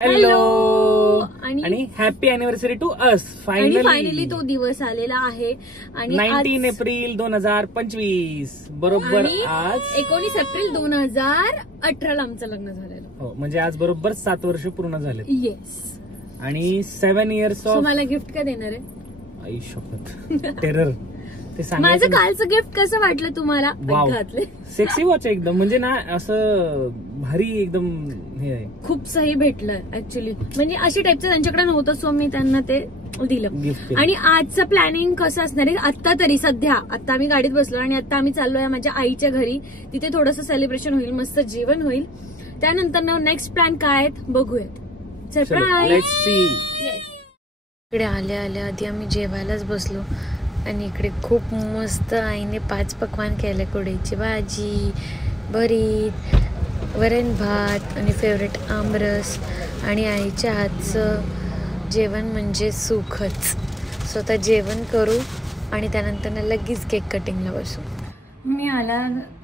Hello आणि happy anniversary to us. Finally तो दिवस आलेला आहे आणि 19 एप्रिल 2025 बरोबर. आज 19 एप्रिल 2018 आमचं लग्न झालेलं. हो, म्हणजे आज बरोबर 7 वर्ष पूर्ण झाले. येस. आणि 7 इयर्स ऑफ. मला गिफ्ट काय देणार आहे? आई शपथ, टेरर. माझं कालचं गिफ्ट कसं वाटलं तुम्हाला? सेक्सी वॉच एकदम, म्हणजे ना असं भारी एकदम हे आहे. खूप सही भेटलं ऍक्च्युली, म्हणजे अशी टाईपचं त्यांच्याकडे नव्हतं, सो मी त्यांना ते दिलं. आणि आजचं प्लॅनिंग कसं असणार आहे आता तरी सध्या, आता आम्ही गाडीत बसलो आणि आता आम्ही चाललोय माझ्या आईच्या घरी. तिथे थोडंसं सेलिब्रेशन होईल, मस्त जेवण होईल. त्यानंतर नेक्स्ट प्लॅन काय बघूयात. सरप्राईज. इकडे आल्या आल्या आधी आम्ही जेवायलाच बसलो आणि इकडे खूप मस्त आईने 5 पक्वान केले. कुड्याची भाजी, भरीत, वरण भात आणि फेवरेट आमरस. आणि आईच्या हातचं जेवण म्हणजे सुखच. स्वतः जेवण करू आणि त्यानंतर लगेच केक कटिंगला बसू. मी आला,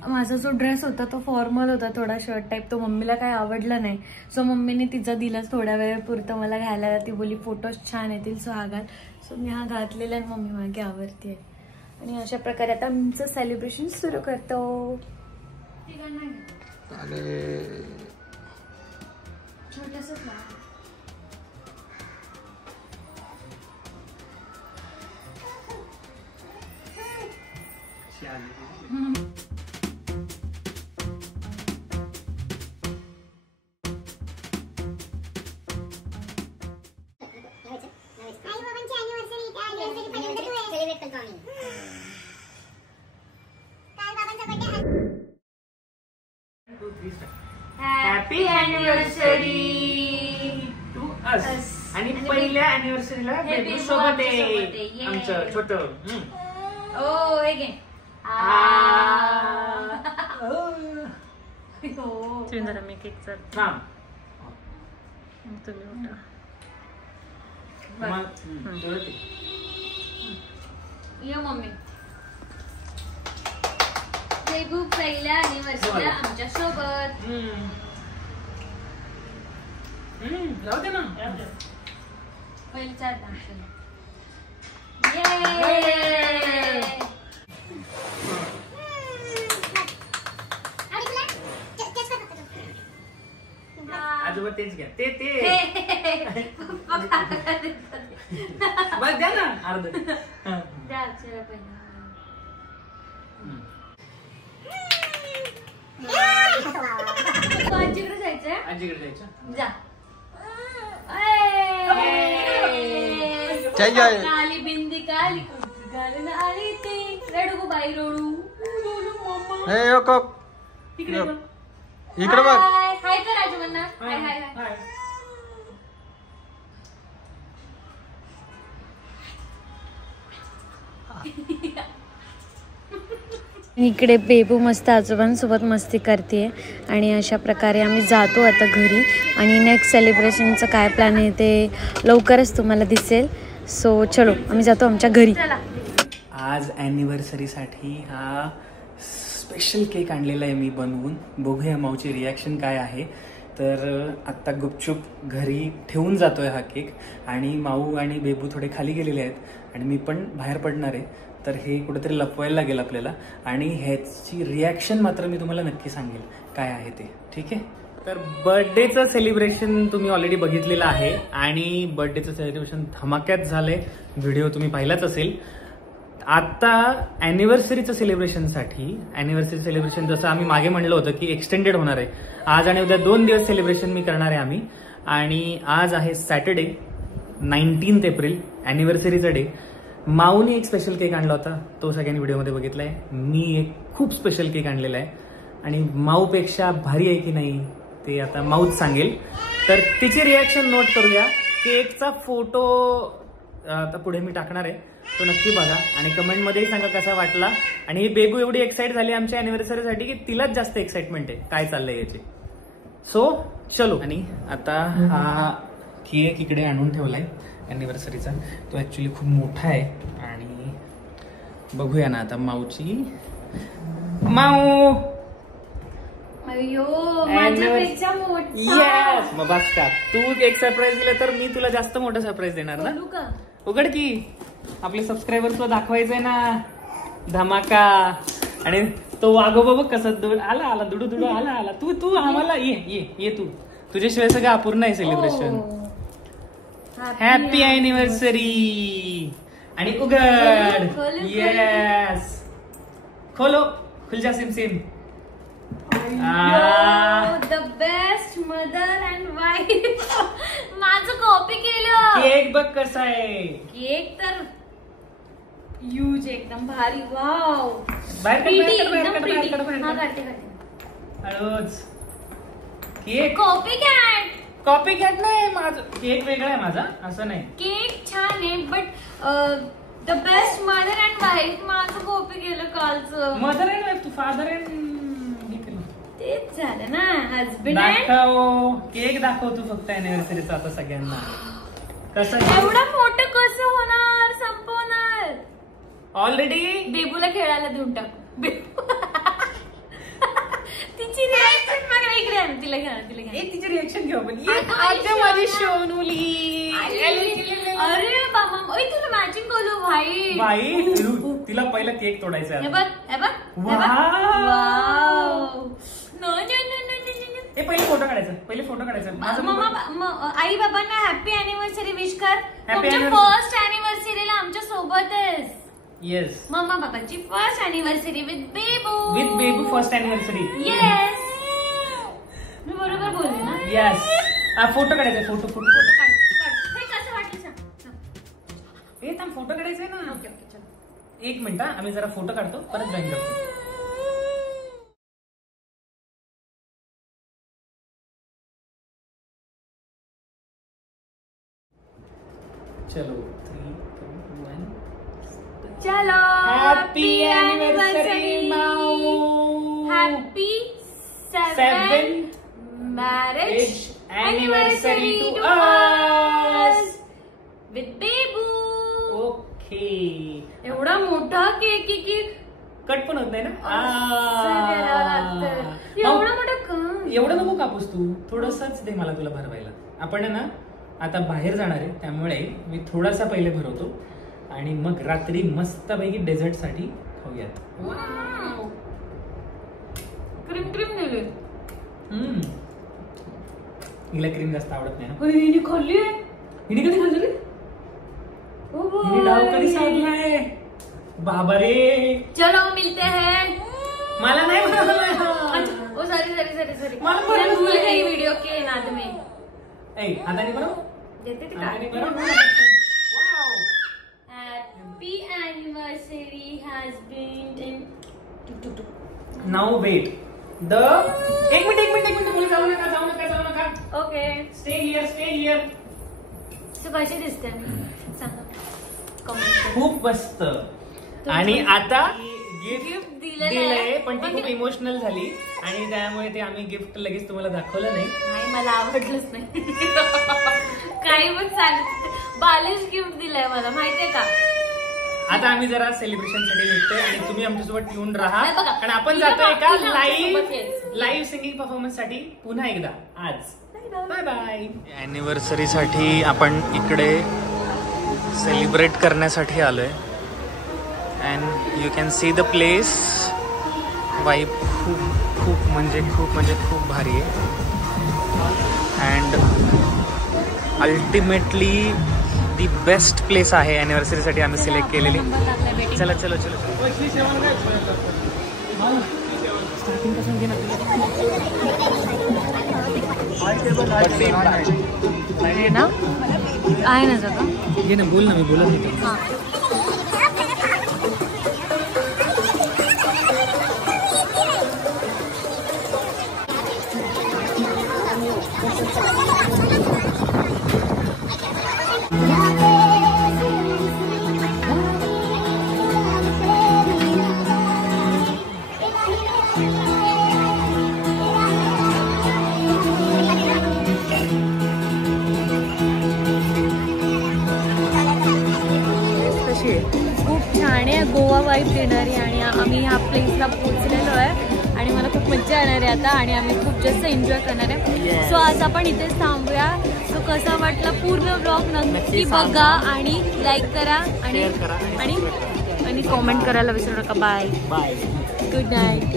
माझा जो ड्रेस होता तो फॉर्मल होता, थोडा शर्ट टाईप. तो मम्मीला काही आवडला नाही, सो मम्मीने तिचा दिलाच थोड्या वेळेपुरतं मला घालायला. ती बोली फोटोज छान येतील सो हा घाल. सो मी हा घातलेला आणि मम्मी मागे आवडते. आणि अशा प्रकारे आता आमचं सेलिब्रेशन सुरू करतो. छोटंसंच हॅपी अॅनिव्हर्सरी टू अस. आणि पहिल्या अॅनिव्हर्सरीला बेबी सोबत आहे आमचं छोटं. ओ हे घे. जरा मी केक ये मम्मी. बेबू पहिल्या अॅनिव्हर्सरीला आमच्या सोबत. जाऊ दे ना. पहिले 4 आजोबा तेच घ्या. ते बस द्या ना अर्ध द्या अक्षरा पहिला. आजीकडे जायचंय. आजीकडे जायचं. जा. काली बिंदी काली घालून आली ती. रडू गो बाई रडू. इकडे बघ. हाय कर आजोबांना. हाय हाय हाय. इकडे बेबू मस्त आजोबांसोबत मस्ती करते. आणि अशा प्रकारे आम्ही जातो आता घरी. आणि नेक्स्ट सेलिब्रेशनचं काय प्लॅन आहे ते लवकरच तुम्हाला दिसेल. सो चलो आम्ही जातो आमच्या घरी. आज ॲनिव्हर्सरीसाठी हा स्पेशल केक आणलेला आहे मी बनवून. बघूया माऊची रिॲक्शन काय आहे. तर आत्ता गुपचूप घरी ठेवून जातोय हा केक. आणि माऊ आणि बेबू थोडे खाली गेलेले आहेत आणि मी पण बाहेर पडणार आहे. तर हे कुठेतरी लपवायला लागेल आपल्याला. आणि ह्याची रिॲक्शन मात्र मी तुम्हाला नक्की सांगेल काय आहे ते. ठीक आहे. तर बर्थडेचं सेलिब्रेशन तुम्ही ऑलरेडी बघितलेलं आहे. आणि बर्थडेचं सेलिब्रेशन धमाक्यात झालंय. व्हिडिओ तुम्ही पाहिलाच असेल. आता अॅनिव्हर्सरीचं सेलिब्रेशन जसं आम्ही मागे म्हणलं होतं की एक्सटेंडेड होणार आहे. आज आणि उद्या 2 दिवस सेलिब्रेशन मी करणार आहे आम्ही. आणि आज आहे सॅटर्डे 19 एप्रिल, अॅनिव्हर्सरीचा डे. माऊने एक स्पेशल केक आणला होता, तो सगळ्यांनी व्हिडिओमध्ये बघितलाय. मी एक खूप स्पेशल केक आणलेला आहे. आणि माऊपेक्षा भारी आहे की नाही ते आता माऊच सांगेल. तर तिची रिॲक्शन नोट करूया. केकचा फोटो आता पुढे मी टाकणार आहे, तो नक्की बघा आणि कमेंटमध्येही सांगा कसा वाटला. आणि ही बेबू एवढी एक्साइट झाली आमच्या अॅनिव्हर्सरीसाठी की तिलाच जास्त एक्साइटमेंट आहे काय चाललंय याची. सो चलो. आणि आता हा केक इकडे आणून ठेवलाय अॅनिव्हर्सरीचा. तो ऍक्च्युली खूप मोठा आहे. आणि बघूया ना आता माऊची. माऊ अयो माझ्यापेक्षा मोठा. येस. मग बस का, तू एक सरप्राईज दिलं तर मी तुला जास्त मोठं सरप्राईज देणार ना. उघड की, आपले सबस्क्रायबर्सला दाखवायचंय ना धमाका. आणि तो वाघोबा बघ कसा आला आला दुडू दुडू आला आला. तू आम्हाला ये तू. तुझ्याशिवाय सगळं अपूर्ण आहे सेलिब्रेशन. Happy anniversary. आणि उघड. येस. खोलो. खुल जा SIM SIM. The best mother and wife. माझं कॉपी केलं. केक बघ कसा आहे. केक तर ह्यूज एकदम भारी. वाव. हळूच. केक कॉपी कॅट नाही माझं. केक वेगळा आहे माझा, असं नाही. केक छान आहे but the best mother and wife माझं कॉपी केलं कालचं. मदर अँड वाईफ, तू फादर अँड तेच झालं ना. हजबंड दाखव. केक दाखव तू फक्त अॅनिव्हर्सरीचा आता सगळ्यांना. कसं एवढं मोठं कसं होणार, संपवणार. ऑलरेडी बेबूला खेळायला देऊन टाकू. तिची रिएक्शन बघा. इकडे आण, तिला घ्या. तिची रिएक्शन घेऊ आपण. माझी शोनुली. अरे बाबा, तुला मॅचिंग करू भाई. तिला पहिला केक तोडायचा. हे बघ. पहिले फोटो काढायचा. आई बाबांना हॅपी अॅनिव्हर्सरी विश कर. तुमच्या फर्स्ट अॅनिव्हर्सरीला आमच्या सोबतच. येस. मम्मा बाबाची फर्स्ट अॅनिव्हर्सरी विथ बेबू फर्स्ट अॅनिव्हर्सरी. येस. मी बरोबर बोलले ना. येस. फोटो काढायचा. फोटो काढ. हे कसं वाटलं सांग. थांब, फोटो काढायचंय ना. ओके चल. 1 मिनिट. आम्ही जरा फोटो काढतो, परत जॉईन करतो. चलो 3, 2, 1. चलो. हॅपी अॅनिव्हर्सरी माऊ. Happy 7th marriage anniversary to us with बेबू. ओके. एवढा मोठा केक की कट पण होत नाही ना. एवढा मोठा एवढं नको कापूस तू. थोडंसंच दे मला तुला भरवायला. आपण ना आता बाहेर जाणार आहे, त्यामुळे मी थोडासा पहिले भरवतो आणि मग रात्री मस्तपैकी डेझर्ट साठी खाऊयात. क्रीम दिली. हिला क्रीम जास्त आवडत नाही ना. हिने खाल्ली. हिने कधी खाल्ली रे? हिने डाव कधी साधलाय बाबा रे. चलो मिलते हैं. मला नाही बनवलं. सॉरी मला भूल गई वीडियो के नाद में. आता नाही बनव. देते ते Happy anniversary has been in. Now wait. एक मिनिट बोल. जाऊ नका. Okay. Stay here. So कशी दिसते सांगा कमेंट. खूप मस्त. आणि आता गिफ्ट दिलंय, पण ती खूप इमोशनल झाली आणि त्यामुळे ते आम्ही गिफ्ट लगेच तुम्हाला दाखवलं नाही. मला आवडलंच नाही. काही पण सांगत. बालिश गिफ्ट दिलंय मला, माहितीये का. आता आम्ही जरा सेलिब्रेशन साठी निघतोय आणि तुम्ही आमच्यासोबत येऊन राहा. कारण आपण जातोय एका लाईव्ह सिंगिंग परफॉर्मन्स साठी पुन्हा एकदा आज. Bye bye. अॅनिव्हर्सरी साठी आपण इकडे सेलिब्रेट करण्यासाठी आलोय. And you can see the place. Vibe खूप म्हणजे खूप भारी आहे. And ultimately the best place आहे अॅनिव्हर्सरीसाठी आम्ही सिलेक्ट केलेली. चला. ना आहे ना जगा. ये ना, बोल ना. मी बोलत होतो. खूप छान आहे. गोवा वाईब देणारी. आणि आम्ही ह्या प्लेसला पोहोचलेलो आहे आणि मला खूप मज्जा येणार आहे आता आणि आम्ही खूप जास्त एन्जॉय करणार आहे. सो आज आपण इथेच थांबूया. सो कसा वाटला पूर्ण ब्लॉग नक्की बघा आणि लाईक करा आणि कमेंट करायला विसरू नका. Bye bye, good night.